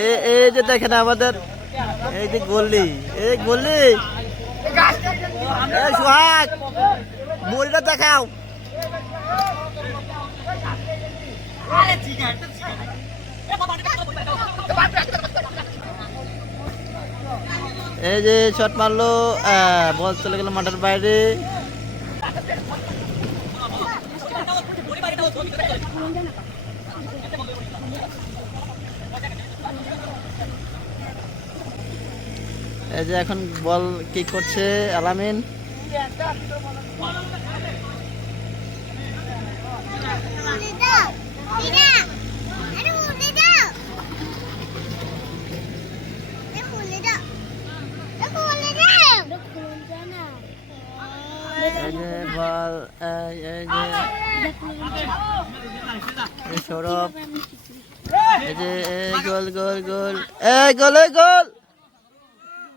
এই এই যে দেখেন আমাদের এই যে গল্লি এই গল্লি এই সোহাগ বড়িটা দেখাও। এই যে শট মারলো বল চলে গেল মাঠের বাইরে। এই যে এখন বল কি করছে আলামিন? সৌরভ। এই যে গোল গোল গোল। এই, গোল গোল।